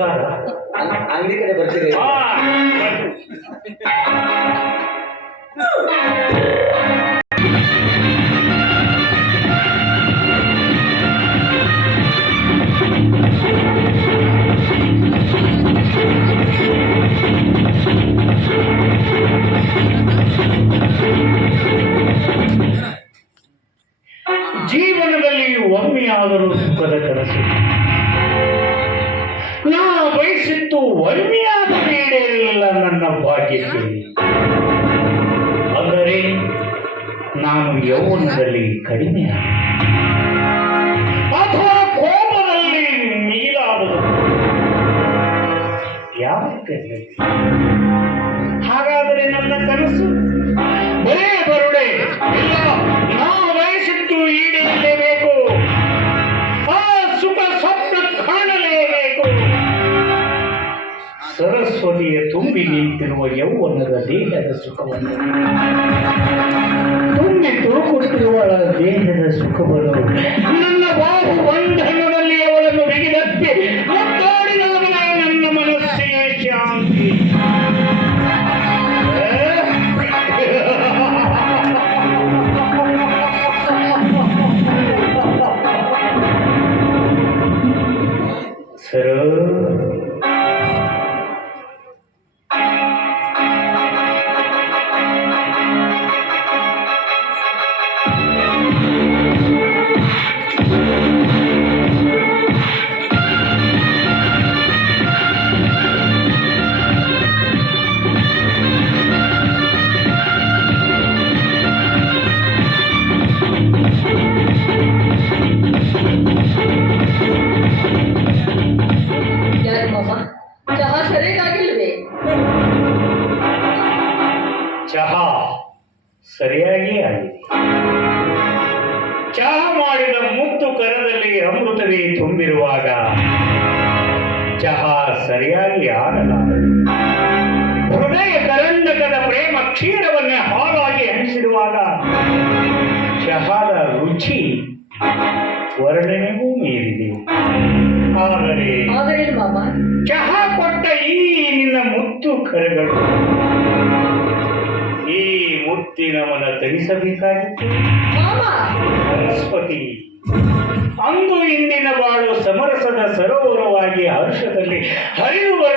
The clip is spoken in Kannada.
ನಮಸ್ಕಾರ. ಅಂಗಡಿ ಕಡೆ ಬರ್ತೀರಿ? ಜೀವನದಲ್ಲಿ ಒಮ್ಮೆಯಾದರೂ ಸುಖದ ಕನಸು. ನಾ ಬಯಸಿತ್ತು ಒಮ್ಮೆಯಾದ ಈಡೇರಲಿಲ್ಲ ನನ್ನ ಭಾಗ್ಯಕ್ಕೆ. ಅಂದರೆ ನಾನು ಯೌವನದಲ್ಲಿ ಕಡಿಮೆ ಅಥವಾ ಕೋಪದಲ್ಲಿ ಮಿಗಿಲಾದದು ಯಾವ ಹಾಗಾದರೆ ನನ್ನ ಕನಸು ಬರೇ ಬರುಡೆ ಇಲ್ಲ. ನಾ ಬಯಸಿದ್ದು ಈಡೇರಲೇಬೇಕು. ಆ ಸುಖ ಸ್ವಪ್ನ ಕಾಣಲೇಬೇಕು. ಸರಸ್ವತಿಯ ತುಂಬಿ ನಿಂತಿರುವ ಯೌವನದ ದೇಹದ ಸುಖವನ್ನು, ತುಂಬಿ ತುರುಕುತ್ತಿರುವ ದೇಹದ ಸುಖವನ್ನು ನನ್ನ ಬಾಹು ಬಂಧನದಲ್ಲಿ ಅವಳನ್ನು ಬಿಗಿದಕ್ಕೆ ಮುತ್ತಾಡಿದಾಗ ನನ್ನ ಮನಸ್ಸಿಗೆ ಶಾಂತಿ. ಸರ ಚಹಾ ಸರಿಯಾಗಿಲ್ವೇ? ಚಹಾ ಸರಿಯಾಗಿ ಆಗಿದೆ. ಚಹಾ ಮಾಡಿದ ಮುತ್ತು ಕರದಲ್ಲಿ ಅಮೃತವೇ ತುಂಬಿರುವಾಗ ಚಹಾ ಸರಿಯಾಗಿ ಆಗಲಾರದು. ಹೃದಯ ಕರಂಡಕದ ಪ್ರೇಮ ಕ್ಷೀರವನ್ನೇ ಹಾಗಾಗಿ ಹಂಚಿರುವಾಗ ಚಹಾದ ರುಚಿ ವರ್ಣನೆಗೂ ಮೀರಿದೆ. ಆದರೆ ಚಹಾ ಕೊಟ್ಟ ಈ ನಿನ್ನ ಮುತ್ತು ಕರೆಗಳು ಈ ಮುತ್ತಿನವನ ತರಿಸಬೇಕಾಗಿತ್ತು. ಸರಸ್ವತಿ, ಅಂದು ಇಂದಿನ ಬಾಳು ಸಮರಸದ ಸರೋವರವಾಗಿ ಹರ್ಷದಲ್ಲಿ ಹರಿದು ಬರ